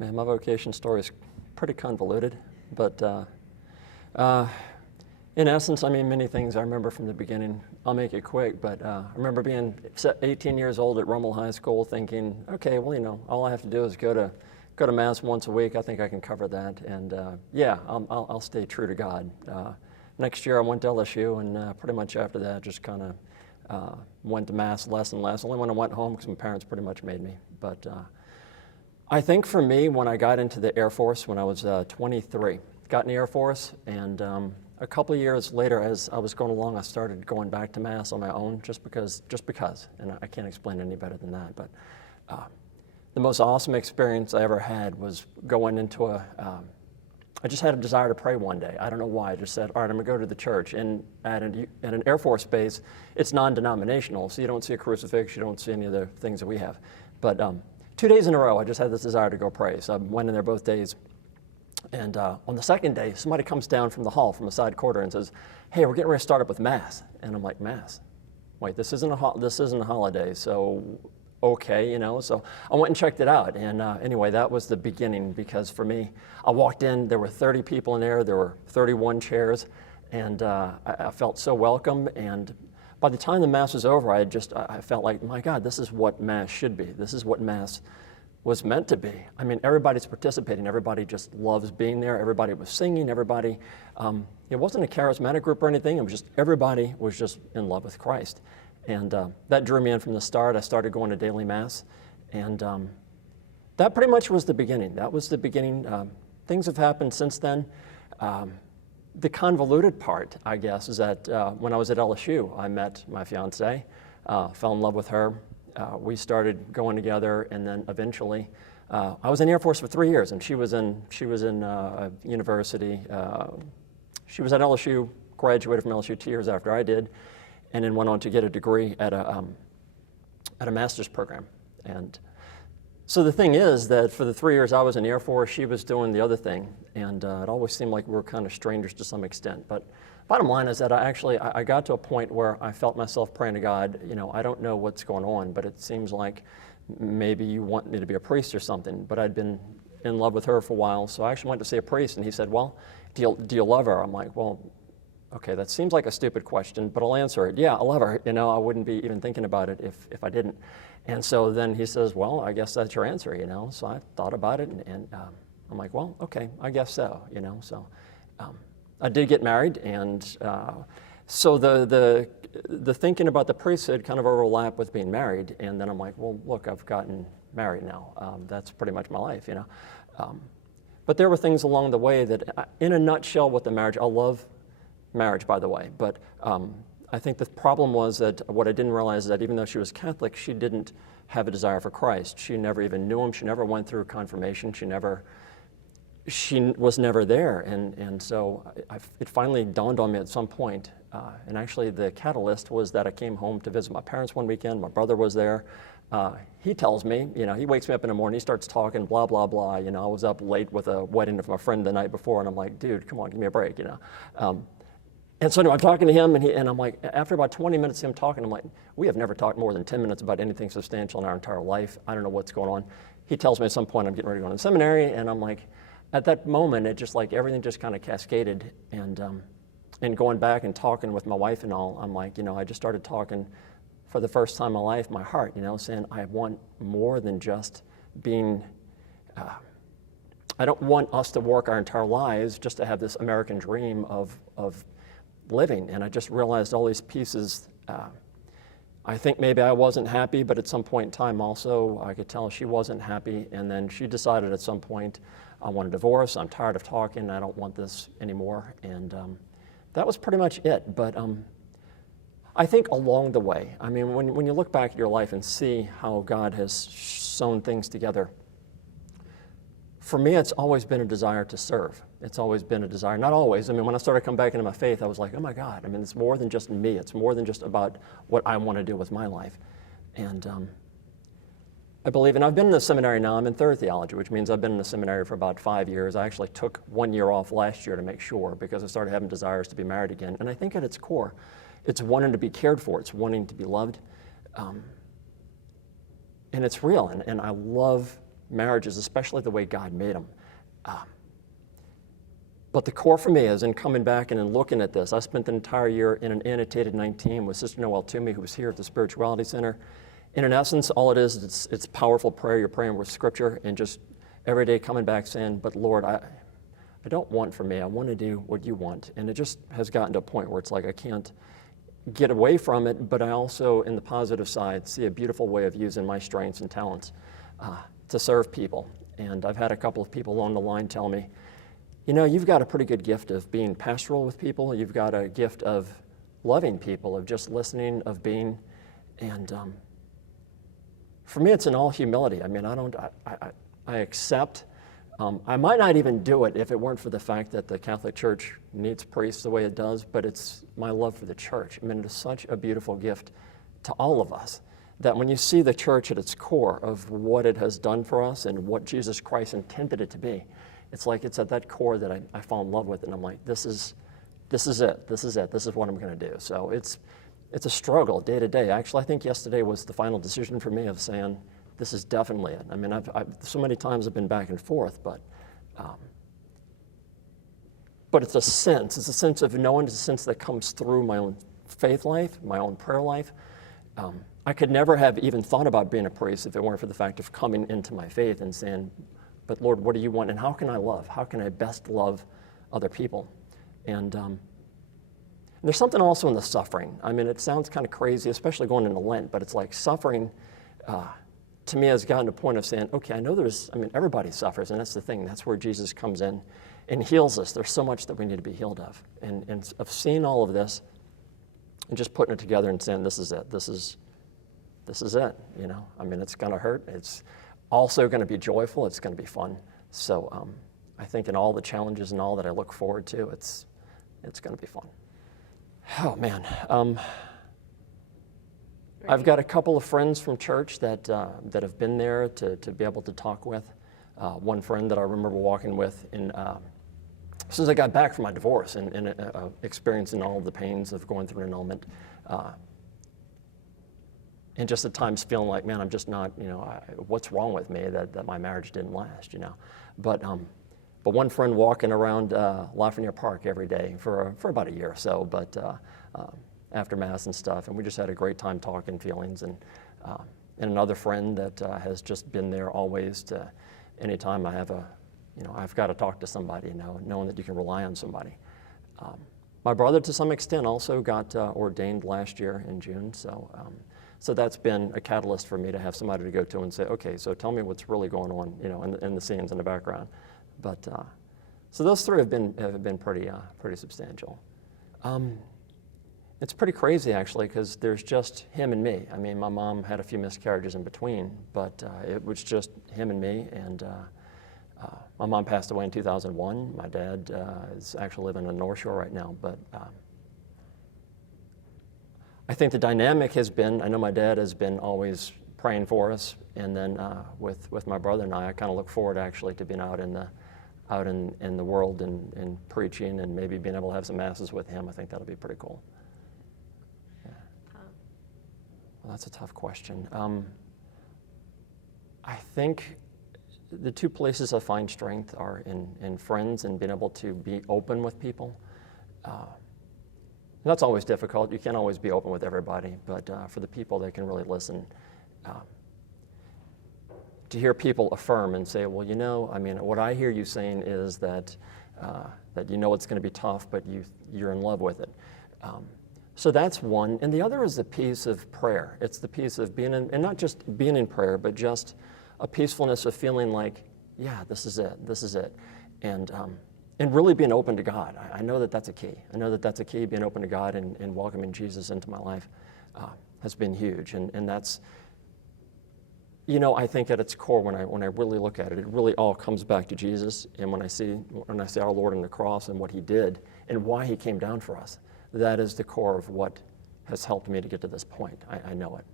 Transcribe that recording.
Man, my vocation story is pretty convoluted, but in essence, I mean, many things I remember from the beginning. I'll make it quick, but I remember being 18 years old at Rummel High School thinking, okay, well, you know, all I have to do is go to Mass once a week. I think I can cover that, and yeah, I'll stay true to God. Next year I went to LSU, and pretty much after that just kind of went to Mass less and less. Only when I went home because my parents pretty much made me. But I think for me, when I got into the Air Force when I was 23, got in the Air Force, and a couple of years later, as I was going along, I started going back to Mass on my own just because, and I can't explain it any better than that. But the most awesome experience I ever had was going into I just had a desire to pray one day. I don't know why. I just said, all right, I'm going to go to the church. And at an Air Force base, it's non-denominational, so you don't see a crucifix, you don't see any of the things that we have. But 2 days in a row, I just had this desire to go pray. So I went in there both days. And on the second day, somebody comes down from the hall, from a side corridor, and says, hey, we're getting ready to start up with Mass. And I'm like, Mass? Wait, this isn't a holiday, so okay, you know. So I went and checked it out. And anyway, that was the beginning, because for me, I walked in, there were 30 people in there were 31 chairs, and I felt so welcome. And by the time the Mass was over, I felt like, my God, this is what Mass should be. This is what Mass was meant to be. I mean, everybody's participating. Everybody just loves being there. Everybody was singing. Everybody, it wasn't a charismatic group or anything. It was just, everybody was just in love with Christ. And that drew me in from the start. I started going to daily Mass. And that pretty much was the beginning. That was the beginning. Things have happened since then. The convoluted part, I guess, is that when I was at LSU, I met my fiance, fell in love with her. We started going together, and then eventually, I was in the Air Force for 3 years, and she was in university. She was at LSU, graduated from LSU 2 years after I did, and then went on to get a degree at a master's program. And so the thing is that for the 3 years I was in the Air Force, she was doing the other thing, and it always seemed like we were kind of strangers to some extent. But bottom line is that I got to a point where I felt myself praying to God, you know, I don't know what's going on, but it seems like maybe you want me to be a priest or something. But I'd been in love with her for a while, so I actually went to see a priest, and he said, well, do you love her? I'm like, well, okay, that seems like a stupid question, but I'll answer it. Yeah, I love her. You know, I wouldn't be even thinking about it if I didn't. And so then he says, well, I guess that's your answer, you know. So I thought about it, and I'm like, well, okay, I guess so, you know. So I did get married, and so the thinking about the priesthood kind of overlapped with being married, and then I'm like, well, look, I've gotten married now. That's pretty much my life, you know. But there were things along the way that, in a nutshell, with the marriage, I love marriage, by the way, but I think the problem was that what I didn't realize is that even though she was Catholic, she didn't have a desire for Christ. She never even knew him. She never went through confirmation. She was never there. And so it finally dawned on me at some point, and actually the catalyst was that I came home to visit my parents one weekend. My brother was there. He tells me, you know, he wakes me up in the morning, he starts talking, blah, blah, blah. You know, I was up late with a wedding of my friend the night before, and I'm like, dude, come on, give me a break, you know. And so anyway, I'm talking to him, and I'm like, after about 20 minutes of him talking, I'm like, we have never talked more than 10 minutes about anything substantial in our entire life. I don't know what's going on. He tells me at some point I'm getting ready to go to seminary, and I'm like, at that moment, it just like everything just kind of cascaded. And going back and talking with my wife and all, I'm like, you know, I just started talking for the first time in my life, my heart, you know, saying I want more than just being, I don't want us to work our entire lives just to have this American dream of living. And I just realized all these pieces. I think maybe I wasn't happy, but at some point in time also I could tell she wasn't happy. And then she decided at some point, I want a divorce. I'm tired of talking. I don't want this anymore. And that was pretty much it. But I think along the way, I mean, when you look back at your life and see how God has sewn things together, for me, it's always been a desire to serve. It's always been a desire, not always. I mean, when I started coming back into my faith, I was like, oh my God, I mean, it's more than just me. It's more than just about what I want to do with my life. And I believe, and I've been in the seminary now, I'm in third theology, which means I've been in the seminary for about 5 years. I actually took 1 year off last year to make sure, because I started having desires to be married again. And I think at its core, it's wanting to be cared for. It's wanting to be loved. And it's real, and I love marriages, especially the way God made them. But the core for me is in coming back and in looking at this. I spent the entire year in an annotated 19 with Sister Noelle Toomey, who was here at the Spirituality Center. And in essence, all it is, it's powerful prayer. You're praying with Scripture and just every day coming back saying, but Lord, I don't want for me. I want to do what you want. And it just has gotten to a point where it's like I can't get away from it, but I also, in the positive side, see a beautiful way of using my strengths and talents to serve people. And I've had a couple of people along the line tell me, you know, you've got a pretty good gift of being pastoral with people. You've got a gift of loving people, of just listening, of being. And for me, it's in all humility. I mean, I accept. I might not even do it if it weren't for the fact that the Catholic Church needs priests the way it does, but it's my love for the church. I mean, it is such a beautiful gift to all of us that when you see the church at its core of what it has done for us and what Jesus Christ intended it to be, it's like it's at that core that I fall in love with, and I'm like, this is it. This is what I'm going to do. So it's a struggle day to day. Actually, I think yesterday was the final decision for me of saying, this is definitely it. I mean, I've so many times I've been back and forth, but it's a sense. It's a sense of knowing. It's a sense that comes through my own faith life, my own prayer life. I could never have even thought about being a priest if it weren't for the fact of coming into my faith and saying, but Lord, what do you want? And how can I love? How can I best love other people? And there's something also in the suffering. I mean, it sounds kind of crazy, especially going into Lent, but it's like suffering to me has gotten to a point of saying, okay, I know everybody suffers, and that's the thing. That's where Jesus comes in and heals us. There's so much that we need to be healed of. And of seeing all of this and just putting it together and saying, this is it. This is it, you know? I mean, it's going to hurt. It's also going to be joyful. It's going to be fun. So I think in all the challenges and all that I look forward to, it's going to be fun. Oh, man. I've got a couple of friends from church that have been there to be able to talk with. One friend that I remember walking with as soon as I got back from my divorce and experiencing all of the pains of going through an annulment. And just at times feeling like, man, I'm just not, you know, what's wrong with me that my marriage didn't last, you know. But one friend walking around Lafreniere Park every day for about a year or so, but after Mass and stuff, and we just had a great time talking feelings. And another friend that has just been there always to anytime I have I've got to talk to somebody, you know, knowing that you can rely on somebody. My brother, to some extent, also got ordained last year in June, so that's been a catalyst for me to have somebody to go to and say, okay, so tell me what's really going on, you know, in the scenes in the background. But so those three have been pretty substantial. It's pretty crazy actually, because there's just him and me. I mean, my mom had a few miscarriages in between, but it was just him and me. And my mom passed away in 2001. My dad is actually living on the North Shore right now, but. I think the dynamic has been, I know my dad has been always praying for us, and then with my brother and I kind of look forward actually to being out in the world and preaching and maybe being able to have some masses with him. I think that'll be pretty cool. Yeah. Well, that's a tough question. I think the two places I find strength are in friends and being able to be open with people. That's always difficult. You can't always be open with everybody, but for the people that can really listen, to hear people affirm and say, well, you know, I mean, what I hear you saying is that you know it's going to be tough, but you're in love with it. So that's one. And the other is the piece of prayer. It's the piece of being in, and not just being in prayer, but just a peacefulness of feeling like, yeah, this is it. And really being open to God. I know that that's a key. I know that that's a key, being open to God and welcoming Jesus into my life has been huge. And that's, you know, I think at its core, when I really look at it, it really all comes back to Jesus. And when I see our Lord on the cross and what he did and why he came down for us, that is the core of what has helped me to get to this point. I know it.